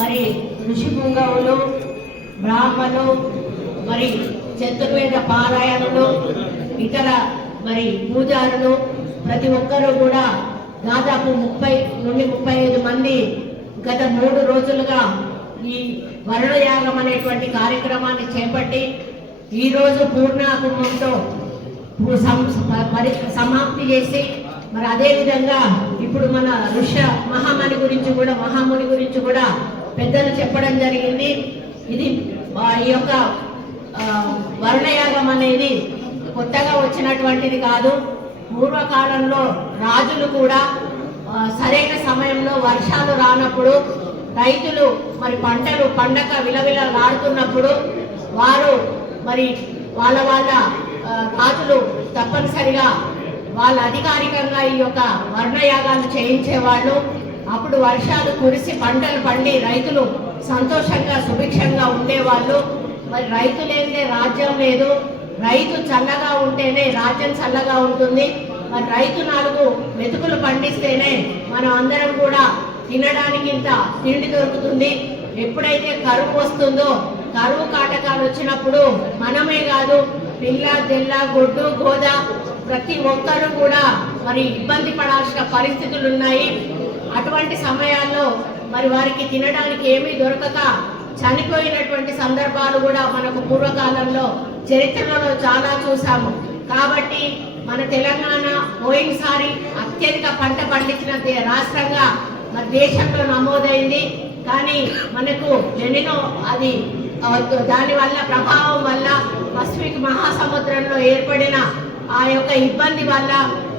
మరి ఋషి పుంగవులు, బ్రాహ్మణులు, మరి చతుర్వేద పారాయణులు, ఇతర మరి పూజారులు ప్రతి ఒక్కరూ కూడా దాదాపు 30 నుండి 35 మంది గత 3 రోజులుగా ఈ వరుణయాగం అనేటువంటి కార్యక్రమాన్ని చేపట్టి ఈరోజు పూర్ణాకుంభంతో సమాప్తి చేసి మరి అదేవిధంగా ఇప్పుడు మన మహాముని గురించి కూడా పెద్దలు చెప్పడం జరిగింది. ఇది ఈ యొక్క వరుణయాగం అనేది కొత్తగా వచ్చినటువంటిది కాదు. పూర్వకాలంలో రాజులు కూడా సరైన సమయంలో వర్షాలు రానప్పుడు రైతులు మరి పంటలు పండక విలవిలలాడుతున్నప్పుడు వారు మరి వాళ్ళ రాజులు తప్పనిసరిగా వాళ్ళ అధికారికంగా ఈ యొక్క వర్ణయాగాలు చేయించేవాళ్ళు. అప్పుడు వర్షాలు కురిసి పంటలు పండి రైతులు సంతోషంగా సుభిక్షంగా ఉండేవాళ్ళు. మరి రైతు లేదే రాజ్యం లేదు, రైతు చల్లగా ఉంటేనే రాజ్యం చల్లగా ఉంటుంది. మరి రైతు 4 మెతుకులు పండిస్తేనే మనం అందరం కూడా తినడానికి ఇంత తిండి దొరుకుతుంది. ఎప్పుడైతే కరువు వస్తుందో, కరువు కాటకాలు వచ్చినప్పుడు మనమే కాదు పిల్ల తెల్ల గొడ్డు గోద ప్రతి ఒక్కరూ కూడా మరి ఇబ్బంది పడాల్సిన పరిస్థితులు ఉన్నాయి. అటువంటి సమయాల్లో మరి వారికి తినడానికి ఏమీ దొరకక చనిపోయినటువంటి సందర్భాలు కూడా మనకు పూర్వకాలంలో చరిత్రలో చాలా చూసాము. కాబట్టి మన తెలంగాణ పోయినసారి అత్యధిక పంట పండించిన రాష్ట్రంగా మన దేశంలో నమోదైంది. కానీ మనకు ఎన్నో అది దానివల్ల ప్రభావం వల్ల పసిఫిక్ మహాసముద్రంలో ఏర్పడిన ఆ యొక్క ఇబ్బంది వల్ల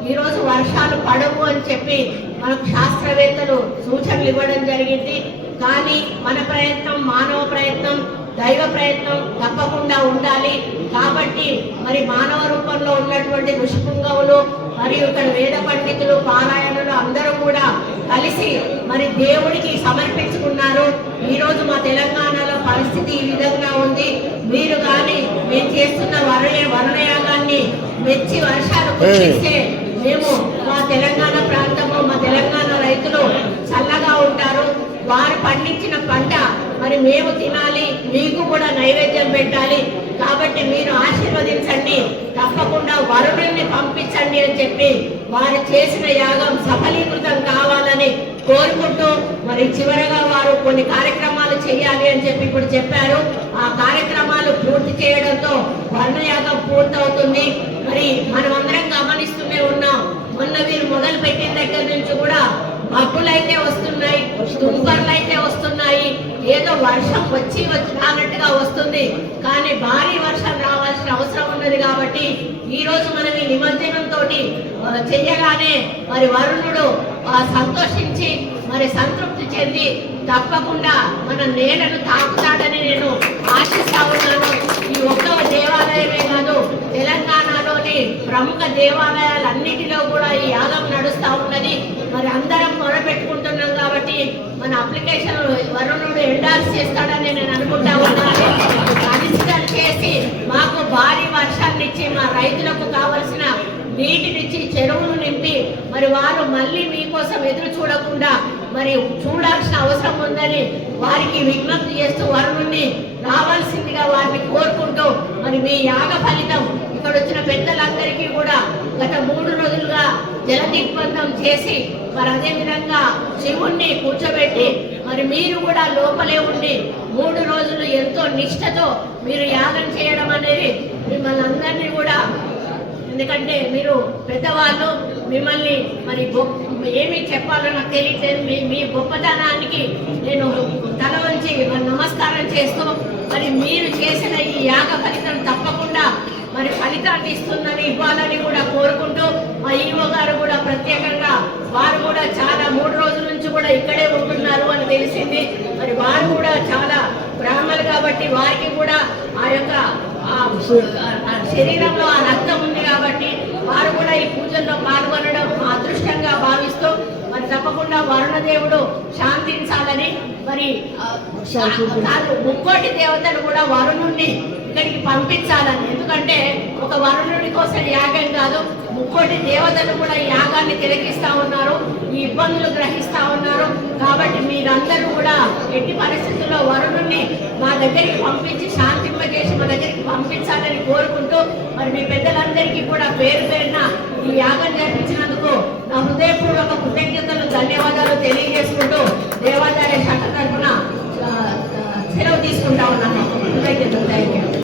ఈరోజు వర్షాలు పడవు అని చెప్పి మనకు శాస్త్రవేత్తలు సూచనలు ఇవ్వడం జరిగింది. కానీ మన ప్రయత్నం, మానవ ప్రయత్నం, దైవ ప్రయత్నం తప్పకుండా ఉండాలి. కాబట్టి మరి మానవ రూపంలో ఉన్నటువంటి ఋషిపుంగవులు మరియు ఇక్కడ వేద పండితులు, పారాయణులు అందరూ కూడా కలిసి మరి దేవుడికి సమర్పించుకున్నారు. ఈరోజు మా తెలంగాణలో పరిస్థితి ఈ విధంగా ఉంది. మీరు కానీ మేము చేస్తున్న వరుణయాగాన్ని మెచ్చి వర్షాలు కురిపిస్తే మేము మా తెలంగాణ ప్రాంతము, మా తెలంగాణ రైతులు చల్లగా ఉంటారు. వారు పండించిన పంట మరి మేము తినాలి, మీకు కూడా నైవేద్యం పెట్టాలి. కాబట్టి మీరు ఆశీర్వదించండి, తప్పకుండా వరుణుల్ని పంపించండి అని చెప్పి వారు చేసిన యాగం సఫలీకృతం కావాలని కోరుకుంటూ మరి చివరగా వారు కొన్ని కార్యక్రమాలు చేయాలి అని చెప్పి ఇప్పుడు చెప్పారు. ఆ కార్యక్రమాలు పూర్తి చేయడంతో వరుణయాగం పూర్తవుతుంది. మరి మనమందరం గమనిస్తూనే ఉన్నాం. మొన్న వీరు మొదలు పెట్టిన దగ్గర నుంచి కూడా మబ్బులైతే వస్తున్నాయి, తుంపర్లు అయితే వస్తున్నాయి, ఏదో వర్షం వచ్చి రానట్టుగా వస్తుంది. కానీ భారీ వర్షం రావాల్సిన అవసరం ఉన్నది. కాబట్టి ఈ రోజు మనం ఈ నిమజ్జనంతో చెయ్యగానే మరి వరుణుడు సంతోషించి మరి సంతృప్తి చెంది తప్పకుండా మన నేలను తాకుతాడని నేను ఆశిస్తా ఉన్నాను. ఈ ఒక్క దేవాలయమే కాదు, తెలంగాణలోని ప్రముఖ దేవాలయాలన్నిటిలో కూడా ఈ యాగం నడుస్తూ ఉన్నది. మరి అందరం మొరపెట్టుకుంటున్నాం కాబట్టి మన అప్లికేషన్ వరుణుడు ఎండార్స్ చేస్తాడని నేను అనుకుంటా ఉన్నాను. కనిష్టాలు చేసి మాకు భారీ వర్షాన్ని ఇచ్చి మా రైతులకు కావలసిన నీటినిచ్చి చెరువులు నింపి మరి వారు మళ్ళీ మీకోసం ఎదురు చూడకుండా మరి చూడాల్సిన అవసరం ఉందని వారికి విజ్ఞప్తి చేస్తూ వరుణుడిని రావాల్సిందిగా వారిని కోరుకుంటూ మరి మీ యాగ ఫలితం ఇక్కడ వచ్చిన పెద్దలందరికీ కూడా గత 3 రోజులుగా జల దిగ్బంధం చేసి మరి అదేవిధంగా శివుణ్ణి కూర్చోబెట్టి మరి మీరు కూడా లోపలే ఉండి 3 రోజులు ఎంతో నిష్ఠతో మీరు యాగం చేయడం అనేది మిమ్మల్ని అందరినీ కూడా, ఎందుకంటే మీరు పెద్దవాళ్ళు, మిమ్మల్ని మరి ఏమి చెప్పాలో నాకు తెలియట్లేదు. మీ గొప్పతనానికి నేను తల వంచి నమస్కారం చేస్తూ మరి మీరు చేసిన ఈ యాగ ఫలితం తప్పకుండా మరి ఫలితాన్ని ఇవ్వాలని కూడా కోరుకుంటూ మా ఈవో గారు కూడా ప్రత్యేకంగా వారు కూడా చాలా 3 రోజుల నుంచి కూడా ఇక్కడే ఉంటున్నారు అని తెలిసింది. మరి వారు కూడా చాలా బ్రాహ్మణులు కాబట్టి వారికి కూడా ఆ యొక్క శరీరంలో ఆ రక్తం ఉంది కాబట్టి వారు కూడా ఈ పూజల్లో పాల్గొనడం అదృష్టంగా భావిస్తూ మరి తప్పకుండా వరుణదేవుడు శాంతించాలని మరి ముక్కోటి దేవతలు కూడా వరుణుణ్ణి ఇక్కడికి పంపించాలని. ఎందుకంటే ఒక వరుణుడి కోసం యాగం కాదు, ముక్కోటి దేవతలు కూడా ఈ యాగాన్ని తిలకిస్తా ఉన్నారు, ఈ ఇబ్బందులు గ్రహిస్తా ఉన్నారు. కాబట్టి మీరందరూ కూడా ఎట్టి పరిస్థితుల్లో వరుణుని మా దగ్గరికి పంపించి శాంతింపజేసి మా దగ్గరికి పంపించాలని కోరుకుంటూ, మరి మీ పెద్దలందరికీ కూడా పేరు పేరున ఈ యాగం జరిపించినందుకు నా హృదయపూర్వక